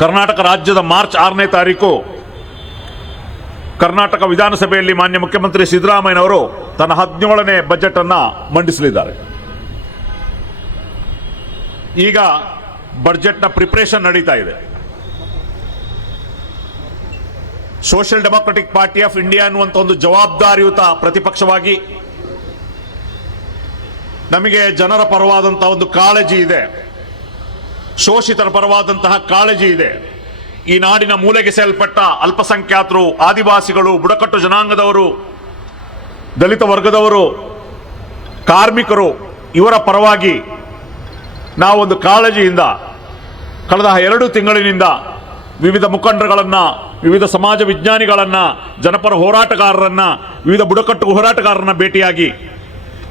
ಕರ್ನಾಟಕ ರಾಜ್ಯದ ಮಾರ್ಚ್ 6ನೇ ತಾರೀಕು ಕರ್ನಾಟಕ ವಿಧಾನಸಭೆಯಲ್ಲಿ ಮಾನ್ಯ ಮುಖ್ಯಮಂತ್ರಿ ಸಿದ್ದರಾಮಯ್ಯನವರು ತನ್ನ 17ನೇ ಬಜೆಟ್ ಅನ್ನು ಮಂಡಿಸಲಿದ್ದಾರೆ. ಈಗ ಬಜೆಟ್ನ ಪ್ರಿಪರೇಷನ್ ನಡೀತಾ ಇದೆ. Social democratic party of India ಅನ್ನುವಂಥ ಒಂದು ಜವಾಬ್ದಾರಿಯುತ ಪ್ರತಿಪಕ್ಷವಾಗಿ ನಮಗೆ ಜನರ ಪರವಾದಂತಹ ಒಂದು ಕಾಳಜಿ ಇದೆ, ಶೋಷಿತರ ಪರವಾದಂತಹ ಕಾಳಜಿ ಇದೆ. ಈ ನಾಡಿನ ಮೂಲೆಗೆ ಸೇಲ್ಪಟ್ಟ ಅಲ್ಪಸಂಖ್ಯಾತರು, ಆದಿವಾಸಿಗಳು, ಬುಡಕಟ್ಟು ಜನಾಂಗದವರು, ದಲಿತ ವರ್ಗದವರು, ಕಾರ್ಮಿಕರು, ಇವರ ಪರವಾಗಿ ನಾವೊಂದು ಕಾಳಜಿಯಿಂದ ಕಳೆದ 2 ತಿಂಗಳಿನಿಂದ ವಿವಿಧ ಮುಖಂಡರುಗಳನ್ನು, ವಿವಿಧ ಸಮಾಜ ವಿಜ್ಞಾನಿಗಳನ್ನು, ಜನಪರ ಹೋರಾಟಗಾರರನ್ನ, ವಿವಿಧ ಬುಡಕಟ್ಟು ಹೋರಾಟಗಾರರನ್ನ ಭೇಟಿಯಾಗಿ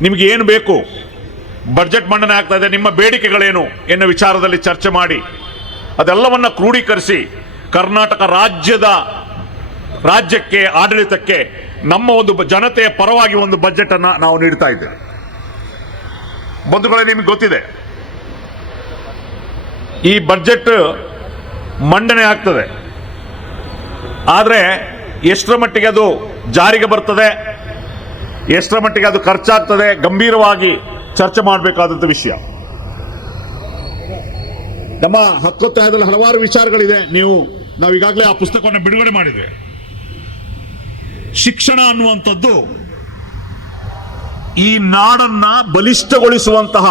ನಿಮಗೆ ಏನು ಬೇಕು, ಬಜೆಟ್ ಮಂಡನೆ ಆಗ್ತಾ ಇದೆ, ನಿಮ್ಮ ಬೇಡಿಕೆಗಳೇನು ಎನ್ನುವ ವಿಚಾರದಲ್ಲಿ ಚರ್ಚೆ ಮಾಡಿ ಅದೆಲ್ಲವನ್ನ ಕ್ರೋಢೀಕರಿಸಿ ಕರ್ನಾಟಕ ರಾಜ್ಯಕ್ಕೆ, ಆಡಳಿತಕ್ಕೆ ನಮ್ಮ ಒಂದು ಜನತೆಯ ಪರವಾಗಿ ಒಂದು ಬಜೆಟ್ ಅನ್ನ ನಾವು ನೀಡ್ತಾ ಇದ್ದೇವೆ. ಬಂಧುಗಳೇ, ನಿಮಗೆ ಗೊತ್ತಿದೆ ಈ ಬಜೆಟ್ ಮಂಡನೆ ಆಗ್ತದೆ, ಆದರೆ ಎಷ್ಟರ ಮಟ್ಟಿಗೆ ಅದು ಜಾರಿಗೆ ಬರ್ತದೆ, ಎಷ್ಟರ ಮಟ್ಟಿಗೆ ಅದು ಖರ್ಚಾಗ್ತದೆ, ಗಂಭೀರವಾಗಿ ಚರ್ಚೆ ಮಾಡಬೇಕಾದಂಥ ವಿಷಯ. ನಮ್ಮ ಹಕ್ಕೊತ್ತಾಯದಲ್ಲಿ ಹಲವಾರು ವಿಚಾರಗಳಿದೆ. ನಾವು ಈಗಾಗಲೇ ಆ ಪುಸ್ತಕವನ್ನು ಬಿಡುಗಡೆ ಮಾಡಿದ್ವಿ. ಶಿಕ್ಷಣ ಅನ್ನುವಂಥದ್ದು ಈ ನಾಡನ್ನ ಬಲಿಷ್ಠಗೊಳಿಸುವಂತಹ,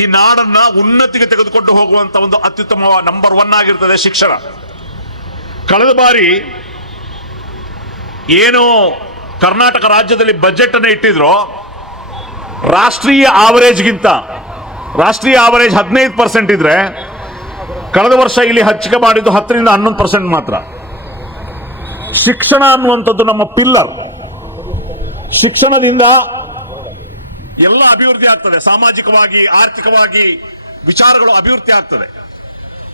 ಈ ನಾಡನ್ನ ಉನ್ನತಿಗೆ ತೆಗೆದುಕೊಂಡು ಹೋಗುವಂತಹ ಒಂದು ಅತ್ಯುತ್ತಮ ನಂಬರ್ 1 ಆಗಿರ್ತದೆ ಶಿಕ್ಷಣ. ಕಳೆದ ಬಾರಿ ಏನು ಕರ್ನಾಟಕ ರಾಜ್ಯದಲ್ಲಿ ಬಜೆಟ್ ಅನ್ನು ಇಟ್ಟಿದ್ರು, ರಾಷ್ಟ್ರೀಯ ಆವರೇಜ್ 15% ಇದ್ರೆ ಕಳೆದ ವರ್ಷ ಇಲ್ಲಿ ಹಂಚಿಕೆ ಮಾಡಿದ್ದು 10ರಿಂದ 11% ಮಾತ್ರ. ಶಿಕ್ಷಣ ಅನ್ನುವಂಥದ್ದು ನಮ್ಮ ಪಿಲ್ಲರ್. ಶಿಕ್ಷಣದಿಂದ ಎಲ್ಲ ಅಭಿವೃದ್ಧಿ ಆಗ್ತದೆ, ಸಾಮಾಜಿಕವಾಗಿ, ಆರ್ಥಿಕವಾಗಿ ವಿಚಾರಗಳು ಅಭಿವೃದ್ಧಿ ಆಗ್ತದೆ,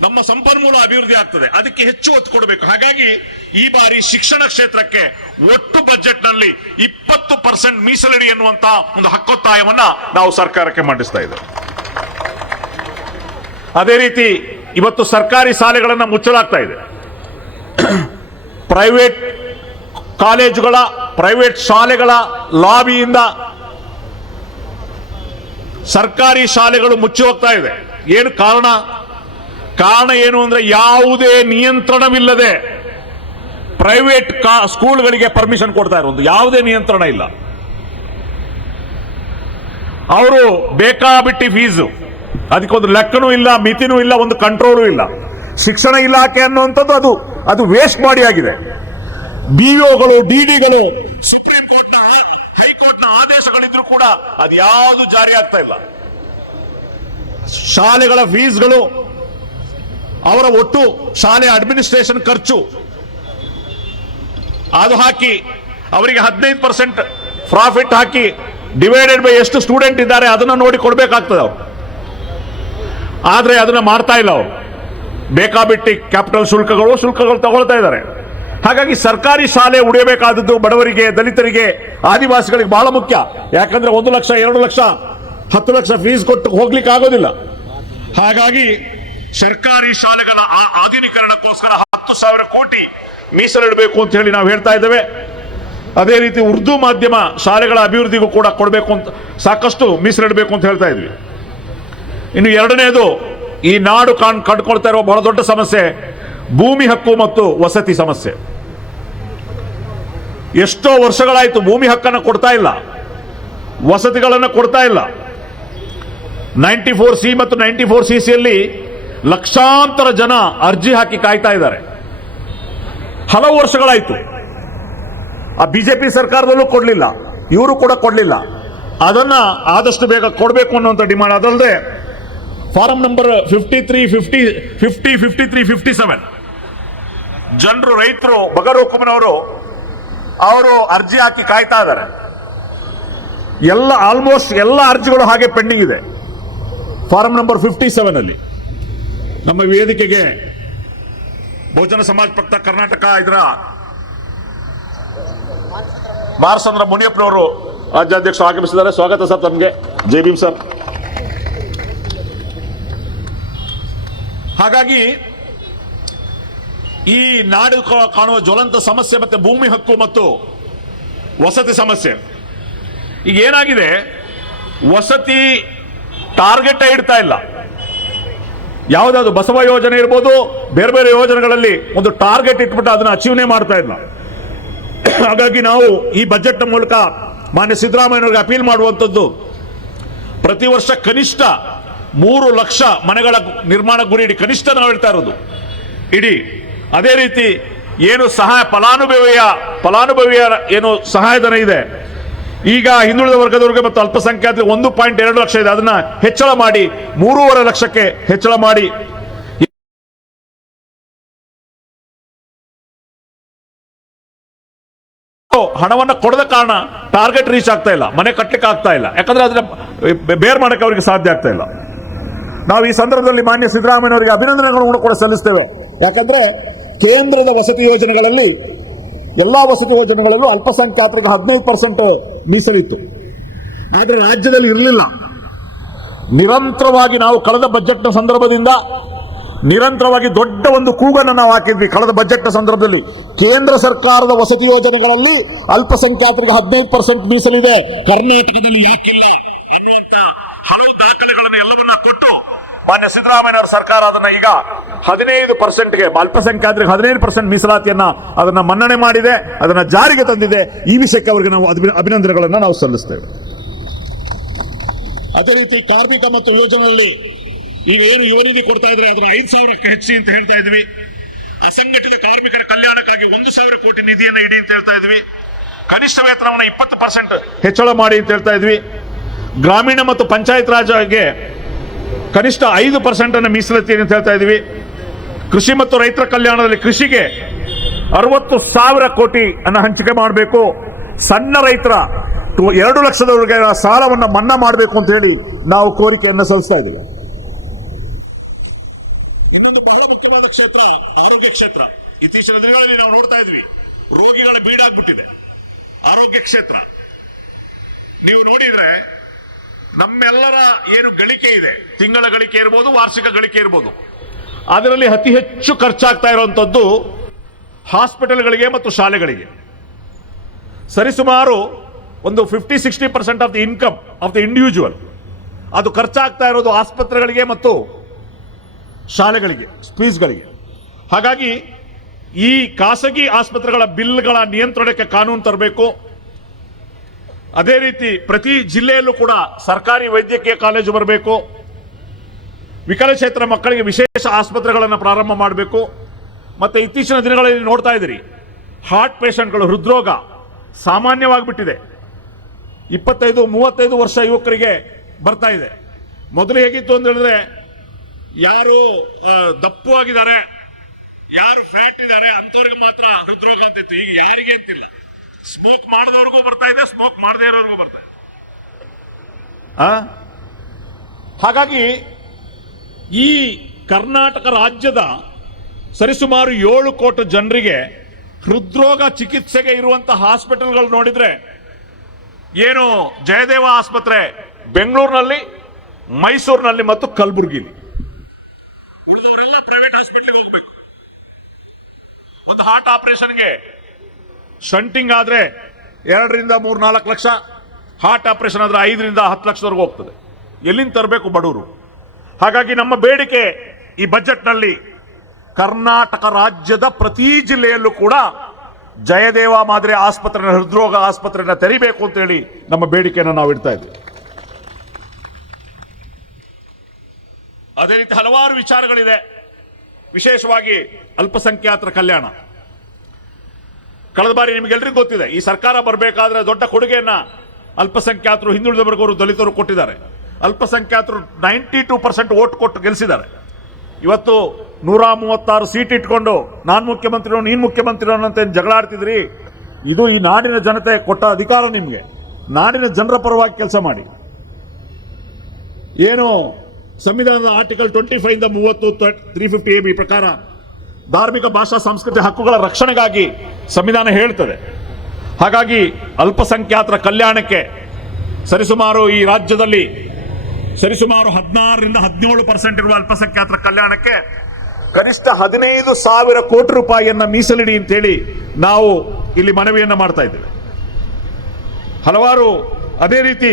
ನಮ್ಮ ಸಂಪನ್ಮೂಲ ಅಭಿವೃದ್ಧಿ ಆಗ್ತದೆ. ಅದಕ್ಕೆ ಹೆಚ್ಚು ಒತ್ತು ಕೊಡಬೇಕು. ಹಾಗಾಗಿ ಈ ಬಾರಿ ಶಿಕ್ಷಣ ಕ್ಷೇತ್ರಕ್ಕೆ ಒಟ್ಟು ಬಜೆಟ್ ನಲ್ಲಿ 20% ಮೀಸಲಿಡಿ ಎನ್ನುವಂತ ಒಂದು ಹಕ್ಕೊತ್ತಾಯವನ್ನ ನಾವು ಸರ್ಕಾರಕ್ಕೆ ಮಂಡಿಸ್ತಾ ಇದ್ದೇವೆ. ಅದೇ ರೀತಿ ಇವತ್ತು ಸರ್ಕಾರಿ ಶಾಲೆಗಳನ್ನ ಮುಚ್ಚಲಾಗ್ತಾ ಇದೆ. ಪ್ರೈವೇಟ್ ಕಾಲೇಜುಗಳ, ಪ್ರೈವೇಟ್ ಶಾಲೆಗಳ ಲಾಬಿಯಿಂದ ಸರ್ಕಾರಿ ಶಾಲೆಗಳು ಮುಚ್ಚಿ ಹೋಗ್ತಾ ಇದೆ. ಏನು ಕಾರಣ ಏನು ಅಂದ್ರೆ ಯಾವುದೇ ನಿಯಂತ್ರಣವಿಲ್ಲದೆ ಪ್ರೈವೇಟ್ ಸ್ಕೂಲ್ಗಳಿಗೆ ಪರ್ಮಿಷನ್ ಕೊಡ್ತಾ ಇರೋದು, ಯಾವುದೇ ನಿಯಂತ್ರಣ ಇಲ್ಲ. ಅವರು ಬೇಕಾಬಿಟ್ಟಿ ಫೀಸು, ಅದಕ್ಕೊಂದು ಲೆಕ್ಕನೂ ಇಲ್ಲ, ಮಿತಿನೂ ಇಲ್ಲ, ಒಂದು ಕಂಟ್ರೋಲು ಇಲ್ಲ. ಶಿಕ್ಷಣ ಇಲಾಖೆ ಅನ್ನುವಂಥದ್ದು ಅದು ವೇಸ್ಟ್ ಬಾಡಿ ಆಗಿದೆ. ಬಿಒಗಳು, ಡಿಡಿಗಳು, ಸುಪ್ರೀಂ ಕೋರ್ಟ್ನ, ಹೈಕೋರ್ಟ್ನ ಆದೇಶಗಳಿದ್ರು ಕೂಡ ಅದು ಯಾವುದು ಜಾರಿ ಆಗ್ತಾ ಇಲ್ಲ. ಶಾಲೆಗಳ ಫೀಸ್ಗಳು, ಅವರ ಒಟ್ಟು ಶಾಲೆ ಅಡ್ಮಿನಿಸ್ಟ್ರೇಷನ್ ಖರ್ಚು ಅದು ಹಾಕಿ ಅವರಿಗೆ 15% ಪ್ರಾಫಿಟ್ ಹಾಕಿ ಡಿವೈಡೆಡ್ ಬೈ ಎಷ್ಟು ಸ್ಟೂಡೆಂಟ್ ಇದ್ದಾರೆ ಅದನ್ನು ನೋಡಿ ಕೊಡಬೇಕಾಗ್ತದೆ ಅವರು. ಆದರೆ ಅದನ್ನ ಮಾಡ್ತಾ ಇಲ್ಲ ಅವರು. ಬೇಕಾಬಿಟ್ಟಿ ಕ್ಯಾಪಿಟಲ್ ಶುಲ್ಕಗಳು ತಗೊಳ್ತಾ ಇದ್ದಾರೆ. ಹಾಗಾಗಿ ಸರ್ಕಾರಿ ಶಾಲೆ ಉಳಿಯಬೇಕಾದದ್ದು ಬಡವರಿಗೆ, ದಲಿತರಿಗೆ, ಆದಿವಾಸಿಗಳಿಗೆ ಬಹಳ ಮುಖ್ಯ. ಯಾಕಂದ್ರೆ 1 ಲಕ್ಷ, 2 ಲಕ್ಷ, 10 ಲಕ್ಷ ಫೀಸ್ ಕೊಟ್ಟು ಹೋಗ್ಲಿಕ್ಕೆ ಆಗೋದಿಲ್ಲ. ಹಾಗಾಗಿ ಸರ್ಕಾರಿ ಶಾಲೆಗಳ ಆಧುನೀಕರಣಕ್ಕೋಸ್ಕರ 10,000 ಕೋಟಿ ಮೀಸಲಿಡಬೇಕು ಅಂತ ಹೇಳಿ ನಾವು ಹೇಳ್ತಾ ಇದ್ದೇವೆ. ಅದೇ ರೀತಿ ಉರ್ದು ಮಾಧ್ಯಮ ಶಾಲೆಗಳ ಅಭಿವೃದ್ಧಿಗೂ ಕೂಡ ಕೊಡಬೇಕು ಅಂತ, ಸಾಕಷ್ಟು ಮೀಸಲಿಡಬೇಕು ಅಂತ ಹೇಳ್ತಾ ಇದ್ವಿ. ಇನ್ನು ಎರಡನೇದು, ಈ ನಾಡು ಕಂಡುಕೊಳ್ತಾ ಇರುವ ಬಹಳ ದೊಡ್ಡ ಸಮಸ್ಯೆ ಭೂಮಿ ಹಕ್ಕು ಮತ್ತು ವಸತಿ ಸಮಸ್ಯೆ. ಎಷ್ಟೋ ವರ್ಷಗಳಾಯಿತು ಭೂಮಿ ಹಕ್ಕನ್ನು ಕೊಡ್ತಾ ಇಲ್ಲ, ವಸತಿಗಳನ್ನು ಕೊಡ್ತಾ ಇಲ್ಲ. 94C ಮತ್ತು 94CCಯಲ್ಲಿ ಲಕ್ಷಾಂತರ ಜನ ಅರ್ಜಿ ಹಾಕಿ ಕಾಯ್ತಾ ಇದ್ದಾರೆ. ಹಲವು ವರ್ಷಗಳಾಯಿತು. ಆ ಬಿಜೆಪಿ ಸರ್ಕಾರದಲ್ಲೂ ಕೊಡಲಿಲ್ಲ, ಇವರು ಕೂಡ ಕೊಡಲಿಲ್ಲ. ಅದನ್ನ ಆದಷ್ಟು ಬೇಗ ಕೊಡಬೇಕು ಅನ್ನುವಂಥ ಡಿಮಾಂಡ್. ಅದಲ್ಲದೆ ಫಾರಂ ನಂಬರ್ 53, 50, 53, 57 ಜನರು, ರೈತರು, ಬಗರ್ಹುಕುಮ್ನವರು ಅವರು ಅರ್ಜಿ ಹಾಕಿ ಕಾಯ್ತಾ ಇದ್ದಾರೆ. ಆಲ್ಮೋಸ್ಟ್ ಎಲ್ಲ ಅರ್ಜಿಗಳು ಹಾಗೆ ಪೆಂಡಿಂಗ್ ಇದೆ. ಫಾರಂ ನಂಬರ್ 57 ಅಲ್ಲಿ ನಮ್ಮ ವೇದಿಕೆಗೆ ಬಹುಜನ ಸಮಾಜ ಪಕ್ಷ ಕರ್ನಾಟಕ ಇದರ ಮಾರ್ಸಂದ್ರ ಮುನಿಯಪ್ಪನವರು ರಾಜ್ಯಾಧ್ಯಕ್ಷರು ಆಗಮಿಸಿದ್ದಾರೆ. ಸ್ವಾಗತ ಸರ್ ತಮಗೆ. ಜೈ ಭೀಮ್ ಸರ್. ಹಾಗಾಗಿ ಈ ನಾಡು ಕಾಣುವ ಜ್ವಲಂತ ಸಮಸ್ಯೆ ಮತ್ತೆ ಭೂಮಿ ಹಕ್ಕು ಮತ್ತು ವಸತಿ ಸಮಸ್ಯೆ. ಈಗ ಏನಾಗಿದೆ, ವಸತಿ ಟಾರ್ಗೆಟ್ ಇಡ್ತಾ ಇಲ್ಲ. ಯಾವುದಾದ್ರು ಬಸವ ಯೋಜನೆ ಇರ್ಬೋದು, ಬೇರೆ ಬೇರೆ ಯೋಜನೆಗಳಲ್ಲಿ ಒಂದು ಟಾರ್ಗೆಟ್ ಇಟ್ಬಿಟ್ಟು ಅದನ್ನ ಅಚೀವ್ನೇ ಮಾಡ್ತಾ ಇಲ್ಲ. ಹಾಗಾಗಿ ನಾವು ಈ ಬಜೆಟ್ ಮೂಲಕ ಮಾನ್ಯ ಸಿದ್ದರಾಮಯ್ಯನವರಿಗೆ ಅಪೀಲ್ ಮಾಡುವಂಥದ್ದು, ಪ್ರತಿ ವರ್ಷ ಕನಿಷ್ಠ 3 ಲಕ್ಷ ಮನೆಗಳ ನಿರ್ಮಾಣ ಗುರಿ ಇಡಿ, ಕನಿಷ್ಠ ನಾವು ಹೇಳ್ತಾ ಇರೋದು ಇಡಿ. ಅದೇ ರೀತಿ ಏನು ಸಹಾಯ ಫಲಾನುಭವಿಯ ಏನು ಸಹಾಯಧನ ಇದೆ, ಈಗ ಹಿಂದುಳಿದ ವರ್ಗದವರಿಗೆ ಮತ್ತು ಅಲ್ಪಸಂಖ್ಯಾತರಿಗೆ 1.2 ಲಕ್ಷ ಇದೆ, ಅದನ್ನ ಹೆಚ್ಚಳ ಮಾಡಿ 3.5 ಲಕ್ಷಕ್ಕೆ ಹೆಚ್ಚಳ ಮಾಡಿ ಹಣವನ್ನು ಕೊಡದ ಕಾರಣ ಟಾರ್ಗೆಟ್ ರೀಚ್ ಆಗ್ತಾ ಇಲ್ಲ, ಮನೆ ಕಟ್ಟಲಿಕ್ಕೆ ಆಗ್ತಾ ಇಲ್ಲ. ಯಾಕಂದ್ರೆ ಅದನ್ನ ಬೇರ್ ಮಾಡಕ್ಕೆ ಅವರಿಗೆ ಸಾಧ್ಯ ಆಗ್ತಾ ಇಲ್ಲ. ನಾವು ಈ ಸಂದರ್ಭದಲ್ಲಿ ಮಾನ್ಯ ಸಿದ್ದರಾಮಯ್ಯನವರಿಗೆ ಅಭಿನಂದನೆಗಳನ್ನು ಕೂಡ ಸಲ್ಲಿಸ್ತೇವೆ. ಯಾಕಂದ್ರೆ ಕೇಂದ್ರದ ವಸತಿ ಯೋಜನೆಗಳಲ್ಲಿ, ಎಲ್ಲಾ ವಸತಿ ಯೋಜನೆಗಳಲ್ಲೂ ಅಲ್ಪಸಂಖ್ಯಾತರಿಗೆ 15% ಮೀಸಲಿತ್ತು. ಆದ್ರೆ ರಾಜ್ಯದಲ್ಲಿ ಇರಲಿಲ್ಲ. ನಿರಂತರವಾಗಿ ನಾವು ಕಳೆದ ಬಜೆಟ್ನ ಸಂದರ್ಭದಿಂದ ನಿರಂತರವಾಗಿ ದೊಡ್ಡ ಒಂದು ಕೂಗನ್ನು ನಾವು ಹಾಕಿದ್ವಿ. ಕಳೆದ ಬಜೆಟ್ನ ಸಂದರ್ಭದಲ್ಲಿ ಕೇಂದ್ರ ಸರ್ಕಾರದ ವಸತಿ ಯೋಜನೆಗಳಲ್ಲಿ ಅಲ್ಪಸಂಖ್ಯಾತರಿಗೆ 15% ಮೀಸಲಿದೆ, ಕರ್ನಾಟಕದಲ್ಲಿ ಯಾಕಿಲ್ಲ ಅನ್ನುವಂತ ಹಲವು ದಾಖಲೆಗಳನ್ನು ಎಲ್ಲವನ್ನ ಕೊಟ್ಟು ಮಾನ್ಯ ಸಿದ್ದರಾಮಯ್ಯ ಸರ್ಕಾರ ಅದನ್ನ ಈಗ 15%ಗೆ, ಅಲ್ಪಸಂಖ್ಯಾತರಿಗೆ 15% ಮೀಸಲಾತಿಯನ್ನ ಅದನ್ನ ಮನ್ನಣೆ ಮಾಡಿದೆ, ಅದನ್ನ ಜಾರಿಗೆ ತಂದಿದೆ. ಈ ವಿಷಯಕ್ಕೆ ಅವರಿಗೆ ನಾವು ಅಭಿನಂದನೆಗಳನ್ನ ನಾವು ಸಲ್ಲಿಸ್ತೇವೆ. ಅದೇ ರೀತಿ ಕಾರ್ಮಿಕ ಮತ್ತು ಯೋಜನೆಯಲ್ಲಿ ಈಗ ಏನು ಯುವ ನಿಧಿ ಕೊಡ್ತಾ ಇದ್ರೆ ಅದನ್ನ 5,000ಕ್ಕೆ ಹೆಚ್ಚಿ ಅಂತ ಹೇಳ್ತಾ ಇದ್ವಿ. ಅಸಂಘಟಿತ ಕಾರ್ಮಿಕರ ಕಲ್ಯಾಣಕ್ಕಾಗಿ 1,000 ಕೋಟಿ ನಿಧಿಯನ್ನು ಇಡಿ ಅಂತ ಹೇಳ್ತಾ ಇದ್ವಿ. ಕನಿಷ್ಠ ವೇತನವನ್ನು 20% ಹೆಚ್ಚಳ ಮಾಡಿ ಅಂತ ಹೇಳ್ತಾ ಇದ್ವಿ. ಗ್ರಾಮೀಣ ಮತ್ತು ಪಂಚಾಯತ್ ರಾಜ್ಗೆ ಕನಿಷ್ಠ 5% ಅನ್ನು ಮೀಸಲಾತಿ ಅಂತ ಹೇಳ್ತಾ ಇದ್ವಿ. ಕೃಷಿ ಮತ್ತು ರೈತರ ಕಲ್ಯಾಣದಲ್ಲಿ ಕೃಷಿಗೆ 60,000 ಕೋಟಿ ಅನ್ನು ಹಂಚಿಕೆ ಮಾಡಬೇಕು. ಸಣ್ಣ ರೈತರ 2 ಲಕ್ಷದವರೆಗೆ ಸಾಲವನ್ನು ಮನ್ನಾ ಮಾಡಬೇಕು ಅಂತ ಹೇಳಿ ನಾವು ಕೋರಿಕೆಯನ್ನು ಸಲ್ಲಿಸ್ತಾ ಇದ್ದೀವಿ. ಇನ್ನೊಂದು ಬಹಳ ಮುಖ್ಯವಾದ ಕ್ಷೇತ್ರ ಆರೋಗ್ಯ ಕ್ಷೇತ್ರ. ಇತ್ತೀಚಿನ ದಿನಗಳಲ್ಲಿ ನಾವು ನೋಡ್ತಾ ಇದ್ವಿ, ರೋಗಿಗಳ ಬೀಡಾಗ್ಬಿಟ್ಟಿದೆ ಆರೋಗ್ಯ ಕ್ಷೇತ್ರ. ನೀವು ನೋಡಿದ್ರೆ ನಮ್ಮೆಲ್ಲರ ಏನು ಗಳಿಕೆ ಇದೆ, ತಿಂಗಳ ಗಳಿಕೆ ಇರ್ಬೋದು, ವಾರ್ಷಿಕ ಗಳಿಕೆ ಇರ್ಬೋದು, ಅದರಲ್ಲಿ ಅತಿ ಹೆಚ್ಚು ಖರ್ಚಾಗ್ತಾ ಇರುವಂತದ್ದು ಹಾಸ್ಪಿಟಲ್ಗಳಿಗೆ ಮತ್ತು ಶಾಲೆಗಳಿಗೆ. ಸರಿಸುಮಾರು ಒಂದು 50-60% of the income of the individual ಅದು ಖರ್ಚಾಗ್ತಾ ಇರೋದು ಆಸ್ಪತ್ರೆಗಳಿಗೆ ಮತ್ತು ಶಾಲೆಗಳಿಗೆ, ಫೀಸ್ಗಳಿಗೆ. ಹಾಗಾಗಿ ಈ ಖಾಸಗಿ ಆಸ್ಪತ್ರೆಗಳ ಬಿಲ್ಗಳ ನಿಯಂತ್ರಣಕ್ಕೆ ಕಾನೂನು ತರಬೇಕು. ಅದೇ ರೀತಿ ಪ್ರತಿ ಜಿಲ್ಲೆಯಲ್ಲೂ ಕೂಡ ಸರ್ಕಾರಿ ವೈದ್ಯಕೀಯ ಕಾಲೇಜು ಬರಬೇಕು. ವಿಕಲಚೇತನ ಮಕ್ಕಳಿಗೆ ವಿಶೇಷ ಆಸ್ಪತ್ರೆಗಳನ್ನು ಪ್ರಾರಂಭ ಮಾಡಬೇಕು. ಮತ್ತೆ ಇತ್ತೀಚಿನ ದಿನಗಳಲ್ಲಿ ನೋಡ್ತಾ ಇದ್ದೀರಿ, ಹಾರ್ಟ್ ಪೇಷಂಟ್ಗಳು, ಹೃದ್ರೋಗ ಸಾಮಾನ್ಯವಾಗಿಬಿಟ್ಟಿದೆ. 25-35 ವರ್ಷ ಯುವಕರಿಗೆ ಬರ್ತಾ ಇದೆ. ಮೊದಲು ಹೇಗಿತ್ತು ಅಂತ ಹೇಳಿದ್ರೆ, ಯಾರು ದಪ್ಪು ಆಗಿದ್ದಾರೆ, ಯಾರು ಫ್ಯಾಟ್ ಇದ್ದಾರೆ ಅಂತವ್ರಿಗೆ ಮಾತ್ರ ಹೃದ್ರೋಗ ಅಂತಿತ್ತು. ಈಗ ಯಾರಿಗೆ ಅಂತಿಲ್ಲ. ಸ್ಮೋಕ್ ಮಾಡಿದವ್ರಿಗೂ ಬರ್ತಾ ಇದೆ, ಸ್ಮೋಕ್ ಮಾಡದೇ ಇರೋರ್ಗೂ ಬರ್ತಾ ಇದೆ. ಹಾಗಾಗಿ ಈ ಕರ್ನಾಟಕ ರಾಜ್ಯದ ಸರಿಸುಮಾರು 7 ಕೋಟಿ ಜನರಿಗೆ ಹೃದ್ರೋಗ ಚಿಕಿತ್ಸೆಗೆ ಇರುವಂತಹ ಹಾಸ್ಪಿಟಲ್ಗಳು ನೋಡಿದ್ರೆ, ಏನು ಜಯದೇವ ಆಸ್ಪತ್ರೆ ಬೆಂಗಳೂರಿನಲ್ಲಿ, ಮೈಸೂರಿನಲ್ಲಿ ಮತ್ತು ಕಲಬುರಗಿಲಿ. ಉಳಿದವರೆಲ್ಲ ಪ್ರೈವೇಟ್ ಹಾಸ್ಪಿಟಲ್ಗೆ ಹೋಗ್ಬೇಕು. ಒಂದು ಹಾರ್ಟ್ ಆಪರೇಷನ್ಗೆ ಶಂಟಿಂಗ್ ಆದ್ರೆ 2-3-4 ಲಕ್ಷ, ಹಾರ್ಟ್ ಆಪರೇಷನ್ ಆದ್ರೆ 5-10 ಲಕ್ಷದವರೆಗೂ ಹೋಗ್ತದೆ. ಎಲ್ಲಿಂದ ತರಬೇಕು ಬಡವರು? ಹಾಗಾಗಿ ನಮ್ಮ ಬೇಡಿಕೆ ಈ ಬಜೆಟ್ನಲ್ಲಿ ಕರ್ನಾಟಕ ರಾಜ್ಯದ ಪ್ರತಿ ಜಿಲ್ಲೆಯಲ್ಲೂ ಕೂಡ ಜಯದೇವ ಮಾದರಿ ಆಸ್ಪತ್ರೆ, ಹೃದ್ರೋಗ ಆಸ್ಪತ್ರೆಯನ್ನು ತೆರಿಬೇಕು ಅಂತ ಹೇಳಿ ನಮ್ಮ ಬೇಡಿಕೆಯನ್ನು ನಾವು ಇಡ್ತಾ ಇದ್ದೀವಿ. ಅದೇ ರೀತಿ ಹಲವಾರು ವಿಚಾರಗಳಿದೆ. ವಿಶೇಷವಾಗಿ ಅಲ್ಪಸಂಖ್ಯಾತರ ಕಲ್ಯಾಣ. ಕಳೆದ ಬಾರಿ ನಿಮಗೆಲ್ಲರಿಗೂ ಗೊತ್ತಿದೆ, ಈ ಸರ್ಕಾರ ಬರಬೇಕಾದ್ರೆ ದೊಡ್ಡ ಕೊಡುಗೆಯನ್ನ ಅಲ್ಪಸಂಖ್ಯಾತರು, ಹಿಂದುಳಿದ ವರ್ಗವರು, ದಲಿತರು ಕೊಟ್ಟಿದ್ದಾರೆ. ಅಲ್ಪಸಂಖ್ಯಾತರು 92% ವೋಟ್ ಕೊಟ್ಟು ಗೆಲ್ಲಿಸಿದ್ದಾರೆ. ಇವತ್ತು 136 ಸೀಟ್ ಇಟ್ಕೊಂಡು ನಾನು ಮುಖ್ಯಮಂತ್ರಿ, ನೀನು ಮುಖ್ಯಮಂತ್ರಿ ಅನ್ನೋಂತ ಜಗಳ ಆಡ್ತಿದ್ರಿ. ಇದು ಈ ನಾಡಿನ ಜನತೆ ಕೊಟ್ಟ ಅಧಿಕಾರ. ನಿಮಗೆ ನಾಡಿನ ಜನರ ಪರವಾಗಿ ಕೆಲಸ ಮಾಡಿ. ಏನು ಸಂವಿಧಾನದ ಆರ್ಟಿಕಲ್ 25 ಇಂದ 30 350AB ಪ್ರಕಾರ ಧಾರ್ಮಿಕ, ಭಾಷಾ, ಸಂಸ್ಕೃತಿ ಹಕ್ಕುಗಳ ರಕ್ಷಣೆಗಾಗಿ ಸಂವಿಧಾನ ಹೇಳ್ತದೆ. ಹಾಗಾಗಿ ಅಲ್ಪಸಂಖ್ಯಾತರ ಕಲ್ಯಾಣಕ್ಕೆ ಸರಿಸುಮಾರು ಈ ರಾಜ್ಯದಲ್ಲಿ ಸರಿಸುಮಾರು 16-17% ಇರುವ ಅಲ್ಪಸಂಖ್ಯಾತರ ಕಲ್ಯಾಣಕ್ಕೆ ಕನಿಷ್ಠ 15,000 ಕೋಟಿ ರೂಪಾಯಿಯನ್ನ ಮೀಸಲಿಡಿ ಅಂತೇಳಿ ನಾವು ಇಲ್ಲಿ ಮನವಿಯನ್ನ ಮಾಡ್ತಾ ಇದ್ದೇವೆ. ಹಲವಾರು ಅದೇ ರೀತಿ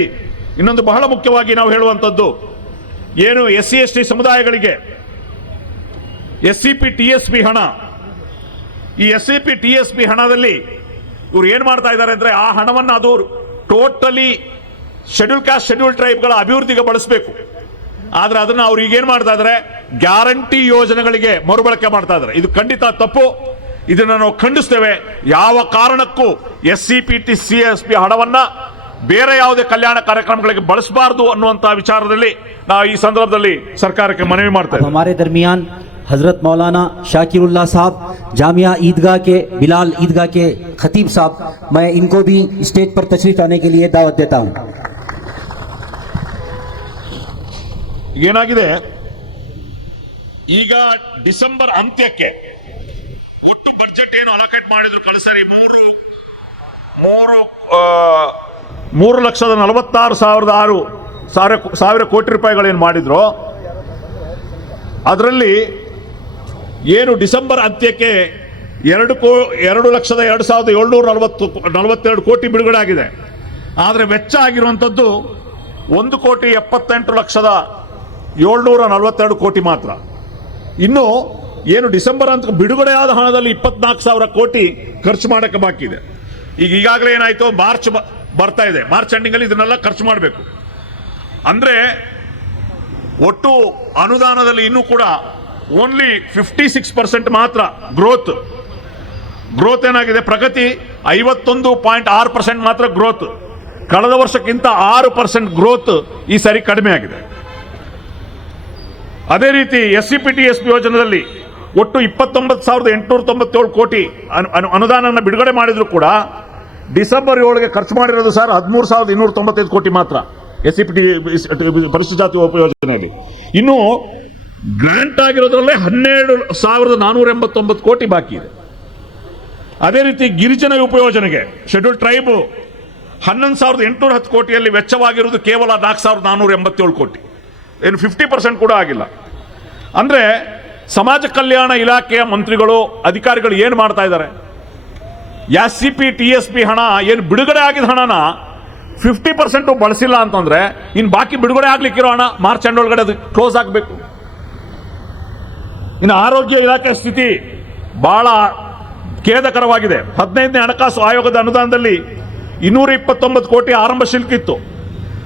ಇನ್ನೊಂದು ಬಹಳ ಮುಖ್ಯವಾಗಿ ನಾವು ಹೇಳುವಂಥದ್ದು ಏನು SC/ST ಸಮುದಾಯಗಳಿಗೆ SCP TSP ಹಣ, ಈ SCP TSP ಹಣದಲ್ಲಿ ಇವ್ರು ಏನ್ ಮಾಡ್ತಾ ಇದ್ದಾರೆ ಅಂದ್ರೆ ಆ ಹಣವನ್ನು ಅದು ಟೋಟಲಿ ಶೆಡ್ಯೂಲ್ ಕಾಸ್ಟ್ ಶೆಡ್ಯೂಲ್ ಟ್ರೈಬ್ಗಳ ಅಭಿವೃದ್ಧಿಗೆ ಬಳಸಬೇಕು. ಆದ್ರೆ ಅದನ್ನ ಅವ್ರು ಈಗ ಏನ್ ಮಾಡ್ತಾ ಇದ್ದಾರೆ, ಗ್ಯಾರಂಟಿ ಯೋಜನೆಗಳಿಗೆ ಮರುಬಳಕೆ ಮಾಡ್ತಾ ಇದ್ದಾರೆ. ಇದು ಖಂಡಿತ ತಪ್ಪು. ಇದನ್ನ ನಾವು ಖಂಡಿಸ್ತೇವೆ. ಯಾವ ಕಾರಣಕ್ಕೂ SCP TSP ಹಣವನ್ನ ಬೇರೆ ಯಾವುದೇ ಕಲ್ಯಾಣ ಕಾರ್ಯಕ್ರಮಗಳಿಗೆ ಬಳಸಬಾರದು ಅನ್ನುವಂತಹ ವಿಚಾರದಲ್ಲಿ ನಾವು ಈ ಸಂದರ್ಭದಲ್ಲಿ ಸರ್ಕಾರಕ್ಕೆ ಮನವಿ ಮಾಡ್ತಾ ಇದ್ದೇವೆ. हमारे दरमियान हजरत मौलाना शाकिरुल्लाह साहब, जामिया ईदगाह के बिलाल ईदगाह के खतीब साहब, मैं इनको भी स्टेज पर तशरीफ लाने के लिए दावत देता हूं। ಏನಾಗಿದೆ, ಈಗ ಡಿಸೆಂಬರ್ ಅಂತ್ಯಕ್ಕೆ ಒಟ್ಟು ಬಜೆಟ್ ಏನು ಅಲೋಕೇಟ್ ಮಾಡಿದ್ರು ಕಳಿಸರಿ 3,46,600 ಕೋಟಿ ರೂಪಾಯಿಗಳೇನು ಮಾಡಿದ್ರು, ಅದರಲ್ಲಿ ಏನು ಡಿಸೆಂಬರ್ ಅಂತ್ಯಕ್ಕೆ 2,02,742 ಕೋಟಿ ಬಿಡುಗಡೆ ಆಗಿದೆ. ಆದರೆ ವೆಚ್ಚ ಆಗಿರುವಂಥದ್ದು 1,78,742 ಕೋಟಿ ಮಾತ್ರ. ಇನ್ನು ಏನು ಡಿಸೆಂಬರ್ ಅಂತ ಬಿಡುಗಡೆಯಾದ ಹಣದಲ್ಲಿ 24,000 ಕೋಟಿ ಖರ್ಚು ಮಾಡಕ್ಕೆ ಬಾಕಿ ಇದೆ. ಈಗಾಗಲೇ ಏನಾಯ್ತು, ಮಾರ್ಚ್ ಬರ್ತಾ ಇದೆ, ಮಾರ್ಚ್ ಎಂಡಿಂಗ್ ಅಲ್ಲಿ ಇದನ್ನೆಲ್ಲ ಖರ್ಚು ಮಾಡಬೇಕು. ಅಂದ್ರೆ ಒಟ್ಟು ಅನುದಾನದಲ್ಲಿ ಇನ್ನೂ ಕೂಡ ಓನ್ಲಿ 56% ಮಾತ್ರ ಗ್ರೋತ್ ಏನಾಗಿದೆ, ಪ್ರಗತಿ 51.6% ಮಾತ್ರ ಗ್ರೋತ್. ಕಳೆದ ವರ್ಷಕ್ಕಿಂತ 6% ಗ್ರೋತ್ ಈ ಸಾರಿ ಕಡಿಮೆ ಆಗಿದೆ. ಅದೇ ರೀತಿ SCP TSP ಯೋಜನೆಯಲ್ಲಿ ಒಟ್ಟು 29,897 ಕೋಟಿ ಅನುದಾನ ಬಿಡುಗಡೆ ಮಾಡಿದ್ರು ಕೂಡ ಡಿಸೆಂಬರ್ 7ಗೆ ಖರ್ಚು ಮಾಡಿರೋದು ಸರ್ 13,295 ಕೋಟಿ ಮಾತ್ರ SCP ಪರಿಶಿಷ್ಟ ಜಾತಿ ಉಪಯೋಜನೆಯಲ್ಲಿ. ಇನ್ನು ಗ್ರಾಂಟ್ ಆಗಿರೋದ್ರಲ್ಲೇ 12,489 ಕೋಟಿ ಬಾಕಿ ಇದೆ. ಅದೇ ರೀತಿ ಗಿರಿಜನ ಉಪಯೋಜನೆಗೆ ಶೆಡ್ಯೂಲ್ ಟ್ರೈಬ್ 11,810 ಕೋಟಿಯಲ್ಲಿ ವೆಚ್ಚವಾಗಿರುವುದು ಕೇವಲ 4,487 ಕೋಟಿ, ಏನು 50% ಕೂಡ ಆಗಿಲ್ಲ. ಅಂದ್ರೆ ಸಮಾಜ ಕಲ್ಯಾಣ ಇಲಾಖೆಯ ಮಂತ್ರಿಗಳು ಅಧಿಕಾರಿಗಳು ಏನು ಮಾಡ್ತಾ ಇದ್ದಾರೆ, SCP TSP ಹಣ ಏನು ಬಿಡುಗಡೆ ಆಗಿದ ಹಣನ 50% ಬಳಸಿಲ್ಲ ಅಂತಂದ್ರೆ ಇನ್ನು ಬಾಕಿ ಬಿಡುಗಡೆ ಆಗ್ಲಿಕ್ಕಿರೋ ಹಣ ಮಾರ್ಚ್ ಎಂಡ್ ಒಳಗಡೆ ಅದು ಕ್ಲೋಸ್ ಆಗಬೇಕು. ಇನ್ನು ಆರೋಗ್ಯ ಇಲಾಖೆ ಸ್ಥಿತಿ ಬಹಳ ಖೇದಕರವಾಗಿದೆ. 15ನೇ ಹಣಕಾಸು ಆಯೋಗದ ಅನುದಾನದಲ್ಲಿ 229 ಕೋಟಿ ಆರಂಭ ಶುಲ್ಕ ಇತ್ತು,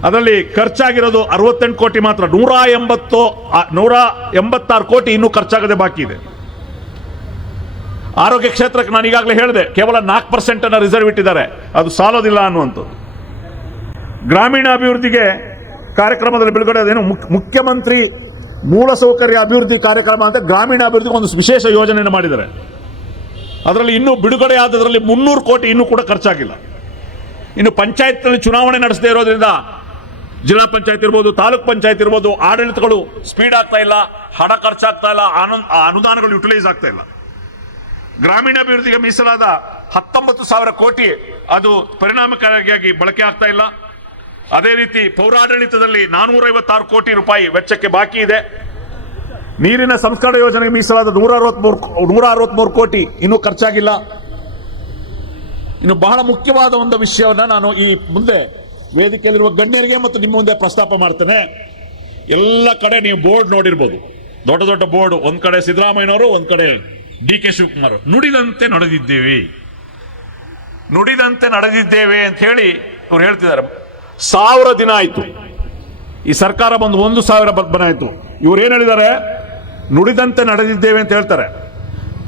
ಅದರಲ್ಲಿ ಖರ್ಚಾಗಿರೋದು 68 ಕೋಟಿ ಮಾತ್ರ. 186 ಕೋಟಿ ಇನ್ನೂ ಖರ್ಚಾಗದೆ ಬಾಕಿ ಇದೆ. ಆರೋಗ್ಯ ಕ್ಷೇತ್ರಕ್ಕೆ ನಾನು ಈಗಾಗಲೇ ಹೇಳಿದೆ, ಕೇವಲ 4% ಅನ್ನ ರಿಸರ್ವ್ ಇಟ್ಟಿದ್ದಾರೆ, ಅದು ಸಾಲೋದಿಲ್ಲ ಅನ್ನುವಂಥದ್ದು. ಗ್ರಾಮೀಣ ಅಭಿವೃದ್ಧಿಗೆ ಕಾರ್ಯಕ್ರಮದಲ್ಲಿ ಬಿಡುಗಡೆ ಅದೇನು ಮುಖ್ಯಮಂತ್ರಿ ಮೂಲಸೌಕರ್ಯ ಅಭಿವೃದ್ಧಿ ಕಾರ್ಯಕ್ರಮ ಅಂತ ಗ್ರಾಮೀಣ ಅಭಿವೃದ್ಧಿಗೆ ಒಂದು ವಿಶೇಷ ಯೋಜನೆಯನ್ನು ಮಾಡಿದ್ದಾರೆ. ಅದರಲ್ಲಿ ಇನ್ನೂ ಬಿಡುಗಡೆ ಆದದ್ರಲ್ಲಿ 300 ಕೋಟಿ ಇನ್ನೂ ಕೂಡ ಖರ್ಚಾಗಿಲ್ಲ. ಇನ್ನು ಪಂಚಾಯತ್ನಲ್ಲಿ ಚುನಾವಣೆ ನಡೆಸದೇ ಇರೋದ್ರಿಂದ ಜಿಲ್ಲಾ ಪಂಚಾಯತ್ ಇರ್ಬೋದು, ತಾಲೂಕ್ ಪಂಚಾಯತ್ ಇರ್ಬೋದು, ಆಡಳಿತಗಳು ಸ್ಪೀಡ್ ಆಗ್ತಾ ಇಲ್ಲ, ಹಣ ಖರ್ಚಾಗ್ತಾ ಇಲ್ಲ, ಅನುದಾನಗಳು ಯುಟಿಲೈಸ್ ಆಗ್ತಾ ಇಲ್ಲ. ಗ್ರಾಮೀಣಾಭಿವೃದ್ಧಿಗೆ ಮೀಸಲಾದ 19,000 ಕೋಟಿ ಅದು ಪರಿಣಾಮಕಾರಿಯಾಗಿ ಬಳಕೆ ಆಗ್ತಾ ಇಲ್ಲ. ಅದೇ ರೀತಿ ಪೌರಾಡಳಿತದಲ್ಲಿ 456 ಕೋಟಿ ರೂಪಾಯಿ ವೆಚ್ಚಕ್ಕೆ ಬಾಕಿ ಇದೆ. ನೀರಿನ ಸಂಸ್ಕರಣಾ ಯೋಜನೆಗೆ ಮೀಸಲಾದ 163 ಕೋಟಿ ಇನ್ನೂ ಖರ್ಚಾಗಿಲ್ಲ. ಇನ್ನು ಬಹಳ ಮುಖ್ಯವಾದ ಒಂದು ವಿಷಯವನ್ನ ನಾನು ಈ ಮುಂದೆ ವೇದಿಕೆಯಲ್ಲಿರುವ ಗಣ್ಯರಿಗೆ ಮತ್ತು ನಿಮ್ಮ ಮುಂದೆ ಪ್ರಸ್ತಾಪ ಮಾಡ್ತೇನೆ. ಎಲ್ಲ ಕಡೆ ನೀವು ಬೋರ್ಡ್ ನೋಡಿರ್ಬೋದು, ದೊಡ್ಡ ದೊಡ್ಡ ಬೋರ್ಡ್. ಒಂದ್ ಕಡೆ ಸಿದ್ದರಾಮಯ್ಯನವರು, ಒಂದ್ ಕಡೆ DK ಶಿವಕುಮಾರ್. ನುಡಿದಂತೆ ನಡೆದಿದ್ದೇವೆ ಅಂತ ಹೇಳಿ ಇವ್ರು ಹೇಳ್ತಿದ್ದಾರೆ. 1000 ದಿನ ಆಯ್ತು ಈ ಸರ್ಕಾರ ಬಂದು, 1,000 ಬದಲಾಯಿತು. ಇವ್ರು ಏನ್ ಹೇಳಿದ್ದಾರೆ, ನುಡಿದಂತೆ ನಡೆದಿದ್ದೇವೆ ಅಂತ ಹೇಳ್ತಾರೆ.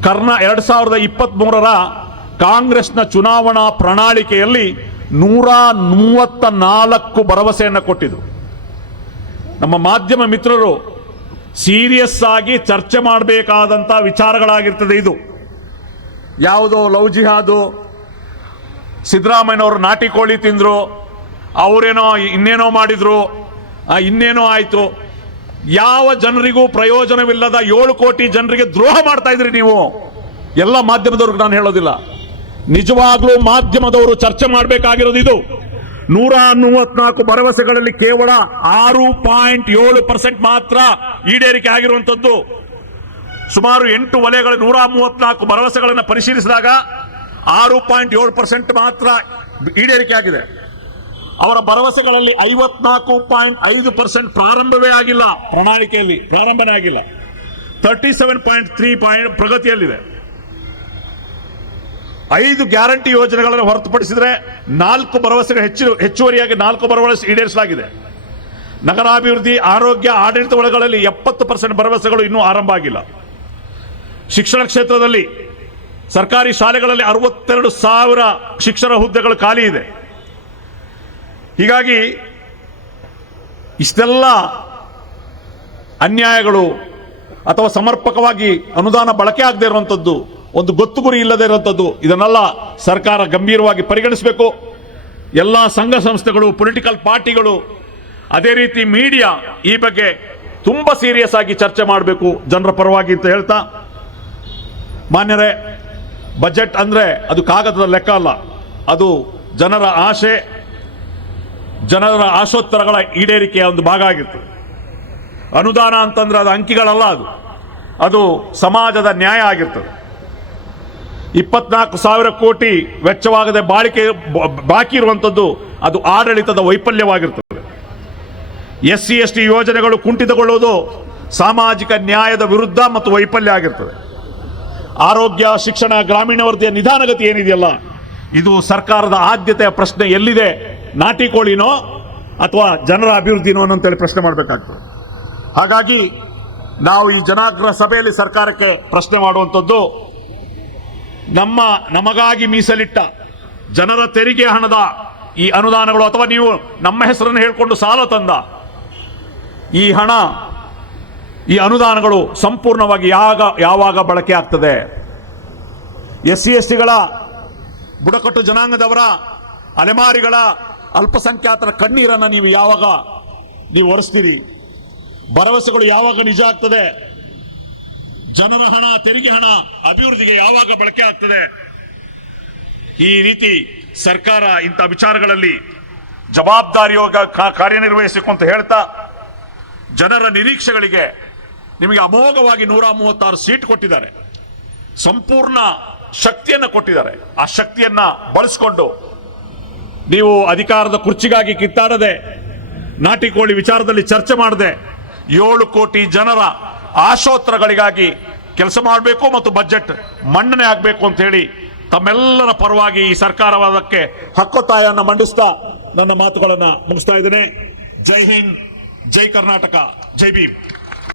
2023ರ ಕಾಂಗ್ರೆಸ್ನ ಚುನಾವಣಾ ಪ್ರಣಾಳಿಕೆಯಲ್ಲಿ 134 ಭರವಸೆಯನ್ನು ಕೊಟ್ಟಿದ್ರು. ನಮ್ಮ ಮಾಧ್ಯಮ ಮಿತ್ರರು ಸೀರಿಯಸ್ ಆಗಿ ಚರ್ಚೆ ಮಾಡಬೇಕಾದಂತ ವಿಚಾರಗಳಾಗಿರ್ತದೆ ಇದು. ಯಾವುದೋ ಲವ್ ಜಿಹಾದು, ಸಿದ್ದರಾಮಯ್ಯನವರು ನಾಟಿ ಕೋಳಿ ತಿಂದ್ರು, ಅವರೇನೋ ಇನ್ನೇನೋ ಮಾಡಿದ್ರು, ಇನ್ನೇನೋ ಆಯ್ತು. ಯಾವ ಜನರಿಗೂ ಪ್ರಯೋಜನವಿಲ್ಲದ 7 ಕೋಟಿ ಜನರಿಗೆ ದ್ರೋಹ ಮಾಡ್ತಾ ಇದ್ರಿ ನೀವು. ಎಲ್ಲ ಮಾಧ್ಯಮದವ್ರಿಗೆ ನಾನು ಹೇಳೋದಿಲ್ಲ, ನಿಜವಾಗ್ಲೂ ಮಾಧ್ಯಮದವರು ಚರ್ಚೆ ಮಾಡಬೇಕಾಗಿರೋದು ಇದು. 134 ಭರವಸೆಗಳಲ್ಲಿ ಕೇವಲ 6.7% ಮಾತ್ರ ಈಡೇರಿಕೆ ಆಗಿರುವಂತದ್ದು. ಸುಮಾರು 8 ವಲಯಗಳ 134 ಭರವಸೆಗಳನ್ನು ಪರಿಶೀಲಿಸಿದಾಗ 6.7% ಮಾತ್ರ ಈಡೇರಿಕೆ ಆಗಿದೆ. ಅವರ ಭರವಸೆಗಳಲ್ಲಿ 54.5% ಪ್ರಾರಂಭವೇ ಆಗಿಲ್ಲ, ಪ್ರಣಾಳಿಕೆಯಲ್ಲಿ ಪ್ರಾರಂಭನೇ ಆಗಿಲ್ಲ. 37.3 ಪ್ರಗತಿಯಲ್ಲಿದೆ. 5 ಗ್ಯಾರಂಟಿ ಯೋಜನೆಗಳನ್ನು ಹೊರತುಪಡಿಸಿದರೆ 4 ಭರವಸೆಗಳು ಹೆಚ್ಚುವರಿಯಾಗಿ 4 ಭರವಸೆ ಈಡೇರಿಸಲಾಗಿದೆ. ನಗರಾಭಿವೃದ್ಧಿ, ಆರೋಗ್ಯ, ಆಡಳಿತ ವಲಯಗಳಲ್ಲಿ 70% ಭರವಸೆಗಳು ಇನ್ನೂ ಆರಂಭ ಆಗಿಲ್ಲ. ಶಿಕ್ಷಣ ಕ್ಷೇತ್ರದಲ್ಲಿ ಸರ್ಕಾರಿ ಶಾಲೆಗಳಲ್ಲಿ 62,000 ಶಿಕ್ಷಣ ಹುದ್ದೆಗಳು ಖಾಲಿ ಇದೆ. ಹೀಗಾಗಿ ಇಷ್ಟೆಲ್ಲ ಅನ್ಯಾಯಗಳು ಅಥವಾ ಸಮರ್ಪಕವಾಗಿ ಅನುದಾನ ಬಳಕೆ ಆಗದೇ ಇರುವಂಥದ್ದು, ಒಂದು ಗೊತ್ತು ಗುರಿ ಇಲ್ಲದೆ ಇರುವಂಥದ್ದು, ಇದನ್ನೆಲ್ಲ ಸರ್ಕಾರ ಗಂಭೀರವಾಗಿ ಪರಿಗಣಿಸಬೇಕು. ಎಲ್ಲ ಸಂಘ ಸಂಸ್ಥೆಗಳು, ಪೊಲಿಟಿಕಲ್ ಪಾರ್ಟಿಗಳು, ಅದೇ ರೀತಿ ಮೀಡಿಯಾ ಈ ಬಗ್ಗೆ ತುಂಬಾ ಸೀರಿಯಸ್ ಆಗಿ ಚರ್ಚೆ ಮಾಡಬೇಕು ಜನರ ಪರವಾಗಿ ಅಂತ ಹೇಳ್ತಾ, ಮಾನ್ಯರೇ, ಬಜೆಟ್ ಅಂದ್ರೆ ಅದು ಕಾಗದದ ಲೆಕ್ಕ ಅಲ್ಲ, ಅದು ಜನರ ಆಶೆ, ಜನರ ಆಶೋತ್ತರಗಳ ಈಡೇರಿಕೆಯ ಒಂದು ಭಾಗ ಆಗಿರ್ತದೆ. ಅನುದಾನ ಅಂತಂದ್ರೆ ಅದು ಅಂಕಿಗಳಲ್ಲ, ಅದು ಸಮಾಜದ ನ್ಯಾಯ ಆಗಿರ್ತದೆ. 24,000 ಕೋಟಿ ವೆಚ್ಚವಾಗದೆ ಬಾಕಿ ಇರುವಂಥದ್ದು ಅದು ಆಡಳಿತದ ವೈಫಲ್ಯವಾಗಿರ್ತದೆ. SC ST ಯೋಜನೆಗಳು ಕುಂಠಿತಗೊಳ್ಳುವುದು ಸಾಮಾಜಿಕ ನ್ಯಾಯದ ವಿರುದ್ಧ ಮತ್ತು ವೈಫಲ್ಯ ಆಗಿರ್ತದೆ. ಆರೋಗ್ಯ, ಶಿಕ್ಷಣ, ಗ್ರಾಮೀಣ ವೃದ್ಧಿಯ ನಿಧಾನಗತಿ ಏನಿದೆಯಲ್ಲ, ಇದು ಸರ್ಕಾರದ ಆದ್ಯತೆಯ ಪ್ರಶ್ನೆ ಎಲ್ಲಿದೆ? ನಾಟಿ ಕೋಳಿನೋ ಅಥವಾ ಜನರ ಅಭಿವೃದ್ಧಿನೋ ಅಂತೇಳಿ ಪ್ರಶ್ನೆ ಮಾಡಬೇಕಾಗ್ತದೆ. ಹಾಗಾಗಿ ನಾವು ಈ ಜನಾಗ್ರಹ ಸಭೆಯಲ್ಲಿ ಸರ್ಕಾರಕ್ಕೆ ಪ್ರಶ್ನೆ ಮಾಡುವಂಥದ್ದು, ನಮಗಾಗಿ ಮೀಸಲಿಟ್ಟ ಜನರ ತೆರಿಗೆ ಹಣದ ಈ ಅನುದಾನಗಳು, ಅಥವಾ ನೀವು ನಮ್ಮ ಹೆಸರನ್ನು ಹೇಳಿಕೊಂಡು ಸಾಲ ತಂದ ಈ ಹಣ, ಈ ಅನುದಾನಗಳು ಸಂಪೂರ್ಣವಾಗಿ ಯಾವಾಗ ಬಳಕೆ ಆಗ್ತದೆ? SC STಗಳ, ಬುಡಕಟ್ಟು ಜನಾಂಗದವರ, ಅಲೆಮಾರಿಗಳ, ಅಲ್ಪಸಂಖ್ಯಾತರ ಕಣ್ಣೀರನ್ನು ನೀವು ಯಾವಾಗ ಒರೆಸ್ತೀರಿ? ಭರವಸೆಗಳು ಯಾವಾಗ ನಿಜ ಆಗ್ತದೆ? ಜನರ ಹಣ, ತೆರಿಗೆ ಹಣ ಅಭಿವೃದ್ಧಿಗೆ ಯಾವಾಗ ಬಳಕೆ ಆಗ್ತದೆ? ಈ ರೀತಿ ಸರ್ಕಾರ ಇಂಥ ವಿಚಾರಗಳಲ್ಲಿ ಜವಾಬ್ದಾರಿಯಾಗಿ ಕಾರ್ಯನಿರ್ವಹಿಸಬೇಕು ಅಂತ ಹೇಳ್ತಾ, ಜನರ ನಿರೀಕ್ಷೆಗಳಿಗೆ ನಿಮಗೆ ಅಮೋಘವಾಗಿ 136 ಸೀಟ್ ಕೊಟ್ಟಿದ್ದಾರೆ, ಸಂಪೂರ್ಣ ಶಕ್ತಿಯನ್ನು ಕೊಟ್ಟಿದ್ದಾರೆ. ಆ ಶಕ್ತಿಯನ್ನ ಬಳಸಿಕೊಂಡು ನೀವು ಅಧಿಕಾರದ ಕುರ್ಚಿಗಾಗಿ ಕಿತ್ತಾಡದೆ, ನಾಟಿ ಕೋಳಿ ವಿಚಾರದಲ್ಲಿ ಚರ್ಚೆ ಮಾಡದೆ, 7 ಕೋಟಿ ಜನರ ಆಶೋತ್ತರಗಳಿಗಾಗಿ ಕೆಲಸ ಮಾಡಬೇಕು ಮತ್ತು ಬಜೆಟ್ ಮಂಡನೆ ಆಗಬೇಕು ಅಂತ ಹೇಳಿ ತಮ್ಮೆಲ್ಲರ ಪರವಾಗಿ ಈ ಸರ್ಕಾರವಾದಕ್ಕೆ ಹಕ್ಕೊತ್ತಾಯವನ್ನು ಮಂಡಿಸ್ತಾ ನನ್ನ ಮಾತುಗಳನ್ನು ಮುಗಿಸ್ತಾ ಇದ್ದೇನೆ. ಜೈ ಹಿಂದ್, ಜೈ ಕರ್ನಾಟಕ, ಜೈ ಭೀಮ್.